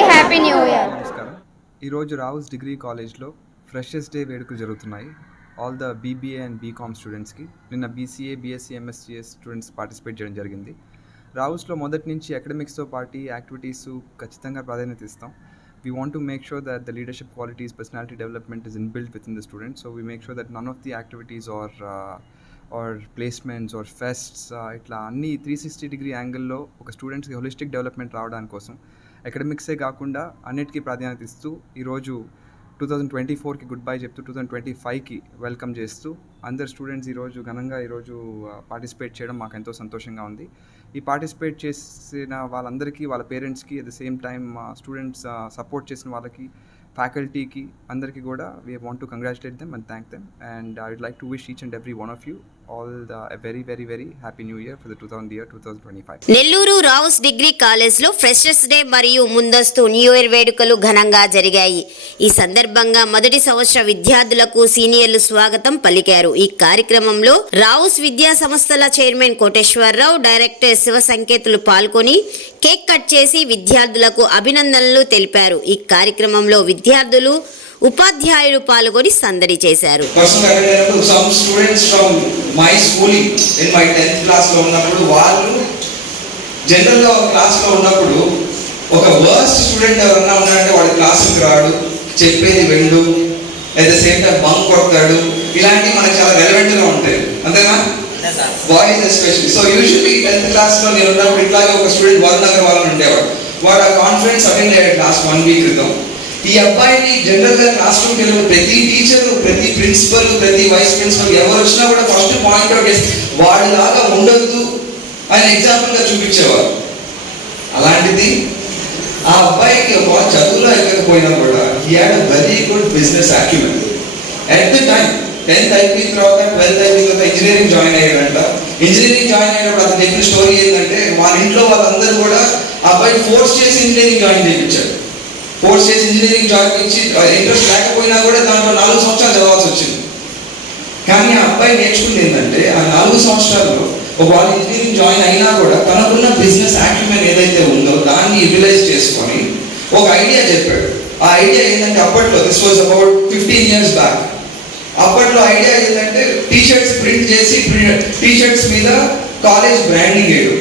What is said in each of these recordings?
అందరికీ happy new year నమస్కారం ఈరోజు రావుస్ డిగ్రీ కాలేజ్లో ఫ్రెషర్స్ డే వేడుకలు జరుగుతున్నాయి. All the BBA and BCom స్టూడెంట్స్కి నిన్న BCA BSc MSCS students participate చేయడం జరిగింది. రావుస్లో మొదటి నుంచి అకాడమిక్స్తో పాటు యాక్టివిటీస్ ఖచ్చితంగా ప్రాధాన్యత ఇస్తాం. We want to make sure that the leadership qualities personality development is inbuilt with in the students so we make sure that none of the activities are are placements are fests ఇట్లా అన్ని three sixty degree యాంగిల్లో ఒక స్టూడెంట్స్కి holistic development రావడానికి కోసం అకాడమిక్సే కాకుండా అన్నిటికీ ప్రాధాన్యత ఇస్తూ ఈరోజు టూ థౌజండ్ ట్వంటీ ఫోర్కి గుడ్ బై చెప్తూ టూ థౌజండ్ ట్వంటీ ఫైవ్కి వెల్కమ్ చేస్తూ అందరు స్టూడెంట్స్ ఈరోజు ఘనంగా ఈరోజు పార్టిసిపేట్ చేయడం మాకు ఎంతో సంతోషంగా ఉంది. ఈ పార్టిసిపేట్ చేసిన వాళ్ళందరికీ వాళ్ళ పేరెంట్స్కి at the same time students support చేసిన వాళ్ళకి ఫ్యాకల్టీకి అందరికీ కూడా we want to congratulate them and thank them and I would like to wish each and every one of you all the very very very happy new year for the two thousand year two thousand twenty five Nellore Raos degree కాలేజ్లో freshers day మరియు ముందస్తు new year వేడుకలు ఘనంగా జరిగాయి. ఈ సందర్భంగా మొదటి సంవత్సర విద్యార్థులకు సీనియర్లు స్వాగతం పలికారు. ఈ కార్యక్రమంలో రావుస్ విద్యా సంస్థల చైర్మన్ కోటేశ్వరరావు డైరెక్టర్ శివ సంకేతులు పాల్గొని కేక్ కట్ చేసి విద్యార్థులకు అభినందనలు తెలిపారు. ఈ కార్యక్రమంలో విద్యార్థులు ఉపాధ్యాయులు పాల్గొని సందడి చేశారు. Personal attend some students from my schooling in my tenth క్లాస్లో ఉన్నప్పుడు వాళ్ళు జనరల్గా ఒక క్లాస్లో ఉన్నప్పుడు ఒక వర్స్ట్ స్టూడెంట్ ఎవరన్నా ఉన్నాడంటే వాడి క్లాస్కి రాడు చెప్పేది వెండు at the same time bunk కొడతాడు. ఇలాంటివి మనకు చాలా రెలవెంట్గా ఉంటాయి. అంతేనా? Boys especially so usually tenth క్లాస్లో నేను ఉన్నప్పుడు ఇట్లాగే ఒక స్టూడెంట్ వరుణ్ నగర్ వాళ్ళని ఉండేవాడు. వాడు ఆ కాన్ఫరెన్స్ అటెండ్ అయ్యాడు లాస్ట్ వన్ వీక్ క్రితం. ఈ అబ్బాయిని జనరల్గా క్లాస్ వెళ్ళిన ప్రతి టీచర్ ప్రతి ప్రిన్సిపల్ ప్రతి వైస్ ప్రిన్సిపల్ ఎవరు వచ్చినా కూడా ఫస్ట్ పాయింట్ అవుట్ చేసి వాడిలాగా ఉండొద్దు ఆయన ఎగ్జాంపుల్గా చూపించేవారు. అలాంటిది ఆ అబ్బాయికి ఒక చదువులో ఎక్కకపోయినా కూడా he had a very good business acumen at the time tenth అయిపోయిన తర్వాత ట్వెల్త్ అయిపోయిన తర్వాత ఇంజనీరింగ్ జాయిన్ అయ్యాడంట. ఇంజనీరింగ్ జాయిన్ అయినప్పుడు అతను చెప్పిన స్టోరీ ఏంటంటే వాళ్ళ ఇంట్లో వాళ్ళందరూ కూడా ఆ అబ్బాయి ఫోర్స్ చేసి ఇంజనీరింగ్ జాయిన్ చేయించాడు ఫోర్స్ చేసి ఇంజనీరింగ్ జాయిన్ ఇచ్చి ఇంట్రెస్ట్ లేకపోయినా కూడా దాంట్లో నాలుగు సంవత్సరాలు చదవాల్సి వచ్చింది. కానీ ఆ అబ్బాయి నేర్చుకుంది ఏంటంటే ఆ నాలుగు సంవత్సరాల్లో ఒకవేళ ఇంజనీరింగ్ జాయిన్ అయినా కూడా తనకున్న బిజినెస్ యాక్టివ్మెంట్ ఏదైతే ఉందో దాన్ని యూటిలైజ్ చేసుకొని ఒక ఐడియా చెప్పాడు. ఆ ఐడియా ఏంటంటే అప్పట్లో this was about fifteen years back అప్పట్లో ఐడియా ఏంటంటే టీ షర్ట్స్ ప్రింట్ చేసి టీ షర్ట్స్ మీద కాలేజ్ బ్రాండింగ్ వేయడం.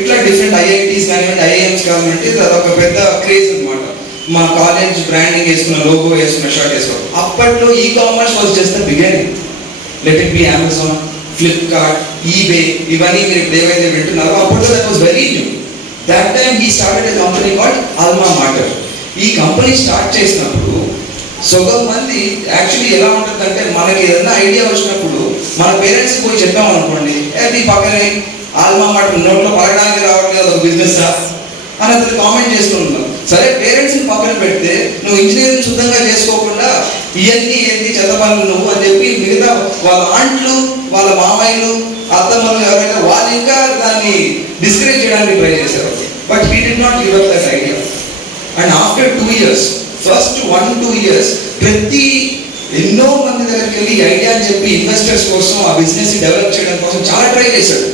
ఇట్లా డిఫరెంట్ ఐఐటీస్ కానివ్వండి ఐఐఎంస్ కానివ్వండి ఒక పెద్ద క్రేజ్ అనమాట మా కాలేజ్ బ్రాండింగ్ వేసుకున్న లోగో వేసుకున్న షర్ట్ వేసుకోవడం. అప్పట్లో e commerce was just the beginning let it be Amazon Flipkart eBay ఇవన్నీ మీరు ఇప్పుడు ఏవైతే వింటున్నారో అప్పట్లో that was very new that time he started a company called Alma Mater ఈ కంపెనీ స్టార్ట్ చేసినప్పుడు సగం మంది యాక్చువల్లీ ఎలా ఉంటుందంటే మనకి ఏదైనా ఐడియా వచ్చినప్పుడు మన పేరెంట్స్ పోయి చెప్పాం అనుకోండి ఏ నీ పక్కనే ఆల్మా మాటర్ నోట్లో పడడానికి రావట్లేదు ఒక బిజినెస్ అని అతను కామెంట్ చేస్తూ ఉంటాం సరే పేరెంట్స్ని పక్కన పెడితే నువ్వు ఇంజనీరింగ్ శుద్ధంగా చేసుకోకుండా ఇవన్నీ ఏంటి చదవాలి నువ్వు అని చెప్పి మిగతా వాళ్ళ ఆంట్లు వాళ్ళ మామయ్యలు అత్తమ్మలు ఎవరైనా వాళ్ళు ఇంకా దాన్ని డిస్కరేజ్ చేయడానికి ట్రై చేశారు. But he did not give up that idea and after two years first one two years ప్రతి ఎన్నో మంది దగ్గరికి వెళ్ళి ఐడియా అని చెప్పి ఇన్వెస్టర్స్ కోసం ఆ బిజినెస్ డెవలప్ చేయడం కోసం చాలా ట్రై చేశాడు.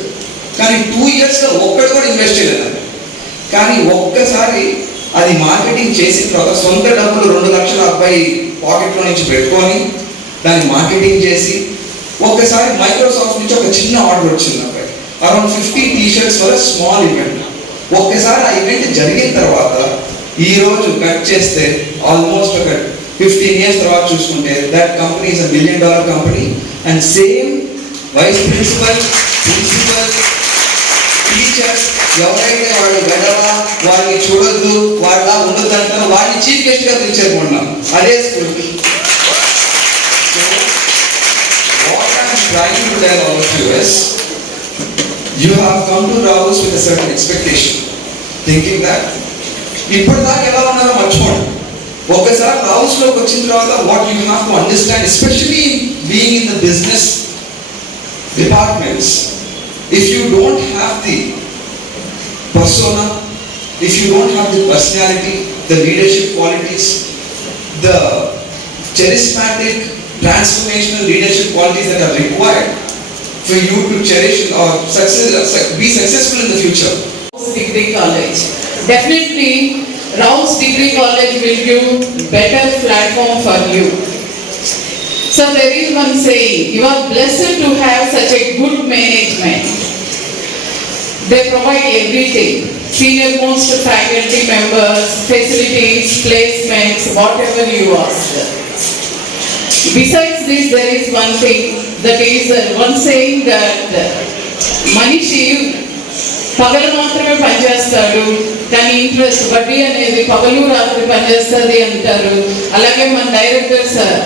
కానీ టూ ఇయర్స్లో ఒక్కడు కూడా ఇన్వెస్ట్ చేయలేదు. కానీ ఒక్కసారి అది మార్కెటింగ్ చేసిన తర్వాత సొంత డబ్బులు రెండు లక్షల అబ్బాయి పాకెట్లో నుంచి పెట్టుకొని దాన్ని మార్కెటింగ్ చేసి ఒక్కసారి మైక్రోసాఫ్ట్ నుంచి ఒక చిన్న ఆర్డర్ వచ్చింది అబ్బాయి around fifty T-shirts for small event. ఒక్కసారి ఆ ఈవెంట్ జరిగిన తర్వాత ఈ రోజు కట్ చేస్తే ఆల్మోస్ట్ ఒక ఫిఫ్టీన్ ఇయర్స్ తర్వాత చూసుకుంటే that company is a million dollar company and same vice principal principal teachers ఎవరైతే వాళ్ళు వెడవా వారిని చూడొద్దు వాళ్ళ ఉండొద్దు వాడిని చీఫ్ గెస్ట్గా పిలిచారు అదే స్కూల్కి trying to tell all of you is, you have come to Raos with a certain expectation, thinking that ఇప్పటిదాకా ఎలా ఉన్నారో మర్చిపోండి. ఒకసారి లోకి వచ్చిన తర్వాత what you have to understand especially being in the business departments if you don't have the persona, if you don't have the personality, the leadership qualities, the charismatic, transformational leadership qualities that are required for you to cherish or success, be successful in the future. degree college. Definitely, Rouse Degree College will give better platform for you. So there is one saying, you are blessed to have such a good management. They provide everything, senior most faculty members, facilities, placements, whatever you ask. Besides this, there is one thing, that is uh, one saying that మనిషి పగలు మాత్రమే పనిచేస్తాడు కానీ interest వడ్డీ అనేది పగలు రాత్రి పనిచేస్తుంది అంటారు అలాగే మన director sir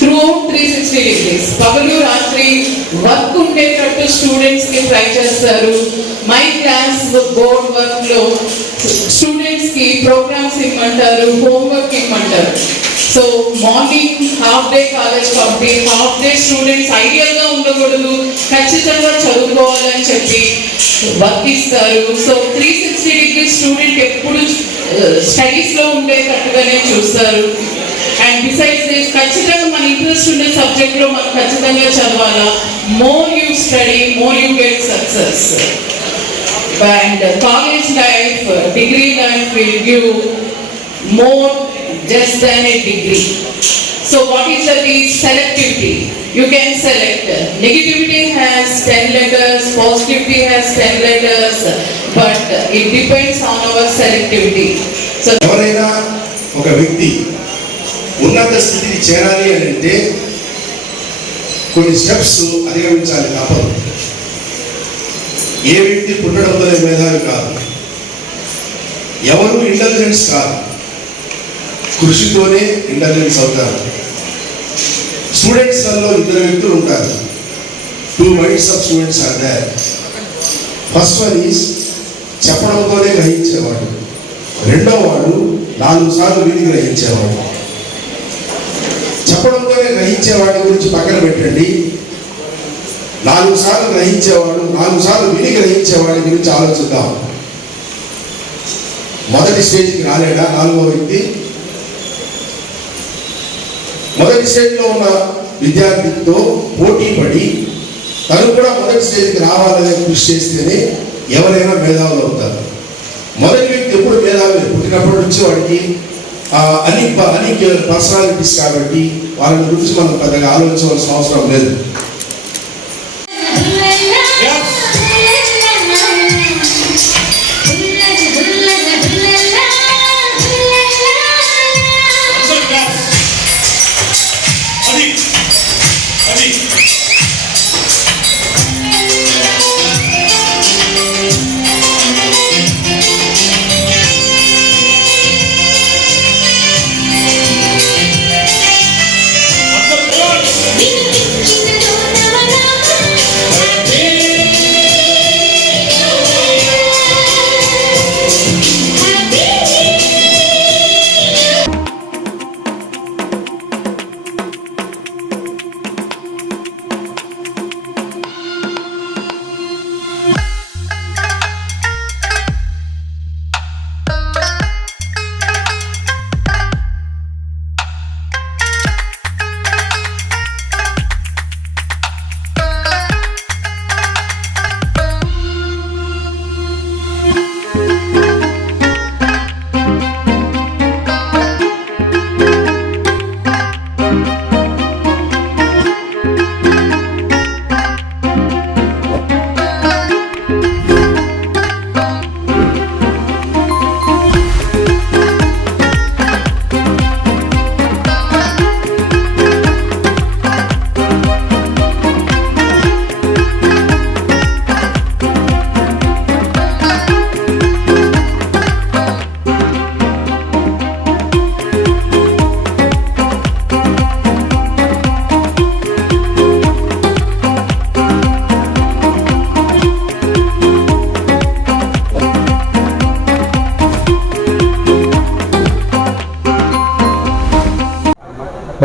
through three sixty degrees పగలు రాత్రి వర్క్ ఉండేటట్టు స్టూడెంట్స్కి ట్రై చేస్తారు. మై క్లాస్ బోర్డ్ వర్క్లో స్టూడెంట్స్కి ప్రోగ్రామ్స్ ఇమ్మంటారు homework ఇమ్మంటారు. So morning half day college కాబట్టి హాఫ్ డే స్టూడెంట్స్ ఐడియల్గా ఉండకూడదు ఖచ్చితంగా చదువుకోవాలని చెప్పి వర్క్ ఇస్తారు. So three sixty degree student ఎప్పుడు uh, స్టడీస్లో ఉండేటట్టుగానే చూస్తారు. అండ్ బిసైడ్స్ దిస్ ఖచ్చితంగా మన ఇంట్రెస్ట్ ఉండే సబ్జెక్ట్ లో మనం ఖచ్చితంగా చదవాలా more you study more you get success and college life degree life will give more just than a degree. So what is the is selectivity? You can select. Negativity has 10 letters, positivity has 10 letters, but it depends on our selectivity. So ఎవరైనా ఒక వ్యక్తి ఉన్నత స్థితికి చేరాలి అని అంటే కొన్ని steps అధిగమించాలి తప్పదు. ఏ వ్యక్తి పుట్టడం వల్ల మేధావి కాదు. ఎవరు ఇంటెలిజెన్స్ కాదు. కృషితోనే ఇంటెలిజెన్స్ అవుతారు. స్టూడెంట్స్లలో ఇద్దరు వ్యక్తులు ఉంటారు. Two minds of students are there first one is చెప్పడంతోనే గ్రహించేవాడు. రెండో వాడు నాలుగు సార్లు విని గ్రహించేవాడు. గ్రహించేవాడి గురించి పక్కన పెట్టండి. నాలుగు సార్లు గ్రహించేవాడు నాలుగు సార్లు విని గ్రహించేవాడి గురించి ఆలోచిద్దాం. మొదటి స్టేజ్కి రాలేడా నాలుగో వ్యక్తి? మొదటి స్టేజ్లో ఉన్న విద్యార్థితో పోటీ పడి తను కూడా మొదటి స్టేజ్కి రావాలనే కృషి చేస్తేనే ఎవరైనా మేధావులు అవుతారు. మొదటి వ్యక్తి ఎప్పుడు మేధావి పుట్టినప్పటి నుంచి వాడికి ఆ, అన్ని అన్ని పర్సనాలిటీస్ కాబట్టి వాళ్ళ గురించి మనం పెద్దగా ఆలోచించవలసిన అవసరం లేదు.